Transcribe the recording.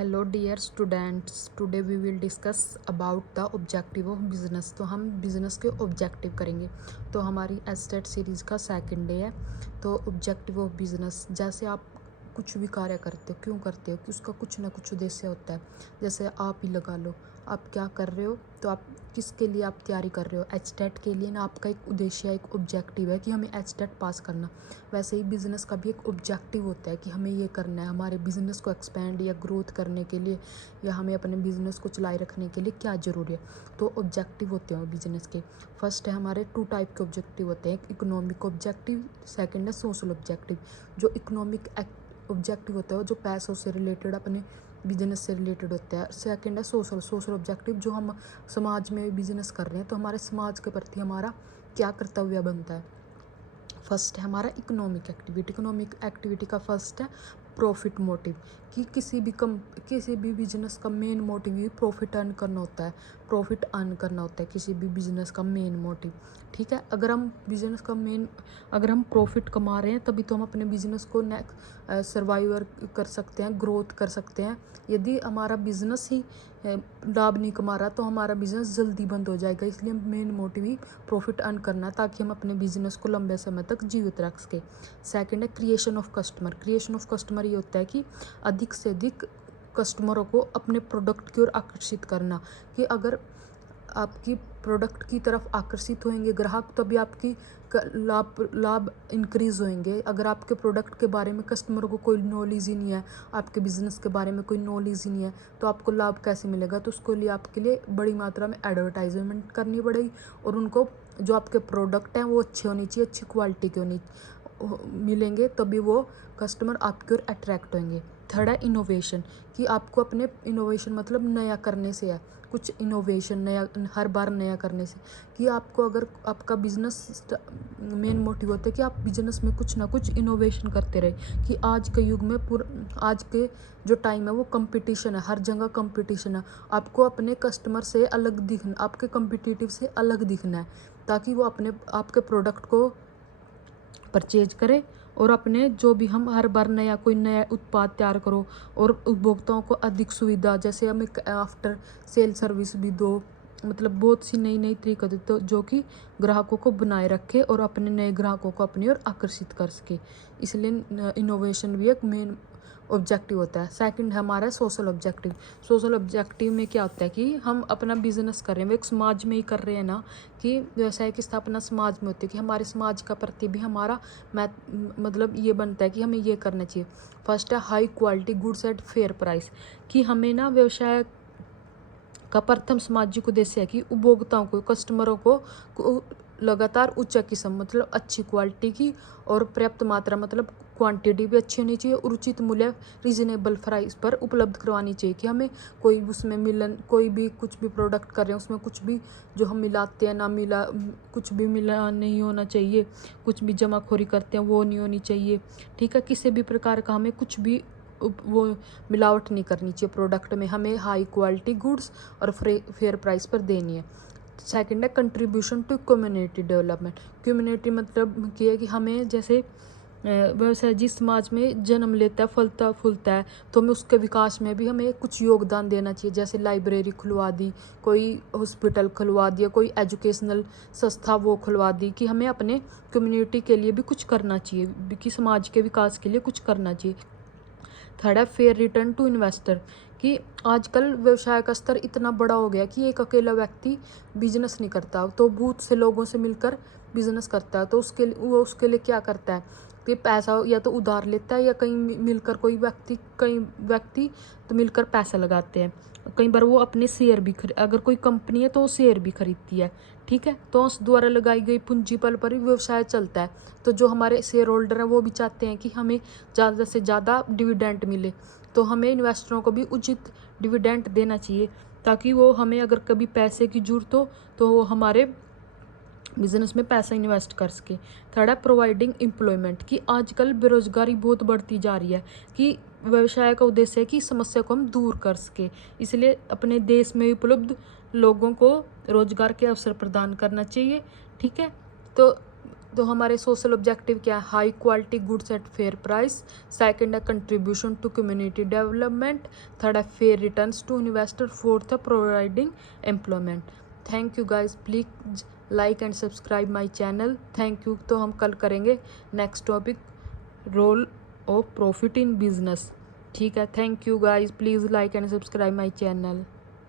Hello dear students, today we will discuss about the objective of business. तो हम business के objective करेंगे। तो हमारी एस्टेट सीरीज़ का सेकंड डे है। तो ऑब्जेक्टिव ऑफ बिजनेस, जैसे आप कुछ भी कार्य करते हो, क्यों करते हो कि उसका कुछ ना कुछ उद्देश्य होता है। जैसे आप ही लगा लो, आप क्या कर रहे हो, तो आप किसके लिए आप तैयारी कर रहे हो, एचटेट के लिए ना। आपका एक उद्देश्य है, एक ऑब्जेक्टिव है कि हमें एचटेट पास करना। वैसे ही बिज़नेस का भी एक ऑब्जेक्टिव होता है कि हमें ये करना है, हमारे बिज़नेस को एक्सपेंड या ग्रोथ करने के लिए, या हमें अपने बिज़नेस को चलाए रखने के लिए क्या ज़रूरी है। तो ऑब्जेक्टिव होते हैं बिज़नेस के। फर्स्ट है हमारे टू टाइप के ऑब्जेक्टिव होते हैं, एक इकोनॉमिक ऑब्जेक्टिव, सेकेंड है सोशल ऑब्जेक्टिव। जो इकोनॉमिक ऑब्जेक्टिव होता है जो पैसों से रिलेटेड, अपने बिजनेस से रिलेटेड होता है। सेकंड है सोशल ऑब्जेक्टिव, जो हम समाज में बिजनेस कर रहे हैं तो हमारे समाज के प्रति हमारा क्या कर्तव्य बनता है। फर्स्ट है हमारा इकोनॉमिक एक्टिविटी। इकोनॉमिक एक्टिविटी का फर्स्ट है प्रॉफिट मोटिव, कि किसी भी बिजनेस का मेन मोटिव ही प्रॉफिट अर्न करना होता है। प्रॉफिट अर्न करना होता है किसी भी बिजनेस का मेन मोटिव। ठीक है, अगर हम प्रॉफिट कमा रहे हैं तभी तो हम अपने बिजनेस को सर्वाइवर कर सकते हैं, ग्रोथ कर सकते हैं। यदि हमारा बिजनेस ही लाभ नहीं कमा रहा तो हमारा बिजनेस जल्दी बंद हो जाएगा। इसलिए मेन मोटिव ही प्रॉफिट अर्न करना है, ताकि हम अपने बिजनेस को लंबे समय तक जीवित रख सके। सेकंड है creation of customer. Creation of customer ये होता है कि अधिक से अधिक कस्टमरों को अपने प्रोडक्ट की ओर आकर्षित करना। कि अगर आपकी प्रोडक्ट की तरफ आकर्षित होंगे ग्राहक, तभी आपकी लाभ इंक्रीज होंगे। अगर आपके प्रोडक्ट के बारे में कस्टमर को कोई नॉलेज ही नहीं है, आपके बिजनेस के बारे में कोई नॉलेज ही नहीं है, तो आपको लाभ कैसे मिलेगा। तो उसके लिए आपके लिए बड़ी मात्रा में एडवर्टाइजमेंट करनी पड़ेगी, और उनको जो आपके प्रोडक्ट हैं वो अच्छे होनी चाहिए, अच्छी क्वालिटी के मिलेंगे, तभी वो कस्टमर आपकी ओर अट्रैक्ट होंगे। थर्ड है इनोवेशन, कि आपको अपने इनोवेशन मतलब नया करने से है, कुछ इनोवेशन नया, हर बार नया करने से। कि आपको अगर आपका बिजनेस मेन मोटिव होता है कि आप बिजनेस में कुछ ना कुछ इनोवेशन करते रहे। कि आज के युग में आज के जो टाइम है वो कंपटीशन है, हर जगह कंपटीशन है। आपको अपने कस्टमर से अलग दिखना, आपके कंपिटिटिव से अलग दिखना है, ताकि वो आपके प्रोडक्ट को परचेज करें। और अपने जो भी हम हर बार कोई नया उत्पाद तैयार करो, और उपभोक्ताओं को अधिक सुविधा, जैसे हम एक आफ्टर सेल सर्विस भी दो। मतलब बहुत सी नई नई तरीका दे, तो जो कि ग्राहकों को बनाए रखे और अपने नए ग्राहकों को अपनी ओर आकर्षित कर सके। इसलिए इनोवेशन भी एक मेन ऑब्जेक्टिव होता है। सेकंड है हमारा सोशल ऑब्जेक्टिव। सोशल ऑब्जेक्टिव में क्या होता है कि हम अपना बिजनेस कर रहे हैं, वो एक समाज में ही कर रहे हैं ना, कि व्यवसाय की स्थापना समाज में होती है। कि हमारे समाज का प्रति भी हमारा मतलब ये बनता है कि हमें ये करना चाहिए। फर्स्ट है high quality goods at fair price, कि हमें ना व्यवसाय का प्रथम सामाजिक उद्देश्य है कि उपभोक्ताओं को, कस्टमरों को लगातार उच्च किस्म मतलब अच्छी क्वालिटी की, और पर्याप्त मात्रा मतलब क्वांटिटी भी अच्छी होनी चाहिए, और उचित मूल्य रीजनेबल प्राइस पर उपलब्ध करवानी चाहिए। कि हमें कोई उसमें कोई भी कुछ भी प्रोडक्ट कर रहे हैं उसमें कुछ भी जो हम मिलाते हैं कुछ भी मिला नहीं होना चाहिए। कुछ भी जमाखोरी करते हैं वो नहीं होनी चाहिए। ठीक है, किसी भी प्रकार का हमें कुछ भी वो मिलावट नहीं करनी चाहिए प्रोडक्ट में। हमें हाई क्वालिटी गुड्स और फेयर प्राइस पर देनी है। सेकंड है contribution to community development. Community मतलब ये है कि हमें जैसे व्यवसाय जिस समाज में जन्म लेता है, फलता फूलता है, तो हमें उसके विकास में भी हमें कुछ योगदान देना चाहिए। जैसे लाइब्रेरी खुलवा दी, कोई हॉस्पिटल खुलवा दिया, कोई एजुकेशनल संस्था वो खुलवा दी। कि हमें अपने कम्युनिटी के लिए भी कुछ करना चाहिए, कि समाज के विकास के लिए कुछ करना चाहिए। थर्ड है फेयर रिटर्न टू इन्वेस्टर, कि आजकल व्यवसाय का स्तर इतना बड़ा हो गया कि एक अकेला व्यक्ति बिजनेस नहीं करता, तो बहुत से लोगों से मिलकर बिजनेस करता है। तो उसके लिए क्या करता है कि पैसा या तो उधार लेता है, या मिलकर कई व्यक्ति तो मिलकर पैसा लगाते हैं। कई बार वो अपने शेयर भी अगर कोई कंपनी है तो वो शेयर भी खरीदती है। ठीक है, तो उस द्वारा लगाई गई पूंजी पर ही व्यवसाय चलता है। तो जो हमारे शेयर होल्डर हैं वो भी चाहते हैं कि हमें ज़्यादा से ज़्यादा डिविडेंड मिले, तो हमें इन्वेस्टरों को भी उचित डिविडेंड देना चाहिए, ताकि वो हमें अगर कभी पैसे की जरूरत हो तो वो हमारे बिजनेस में पैसा इन्वेस्ट कर सके। थर्ड है प्रोवाइडिंग एम्प्लॉयमेंट, कि आजकल बेरोजगारी बहुत बढ़ती जा रही है। कि व्यवसाय का उद्देश्य है कि समस्या को हम दूर कर सके, इसलिए अपने देश में उपलब्ध लोगों को रोजगार के अवसर प्रदान करना चाहिए। ठीक है, तो तो हमारे सोशल ऑब्जेक्टिव क्या है? High quality goods at fair price. Second है contribution to community development. Third है fair returns to investor. Fourth है providing employment. Thank you guys, please like and subscribe my channel. Thank you. तो हम कल करेंगे next topic, role of profit in business. ठीक है, thank you guys, please like and subscribe my channel.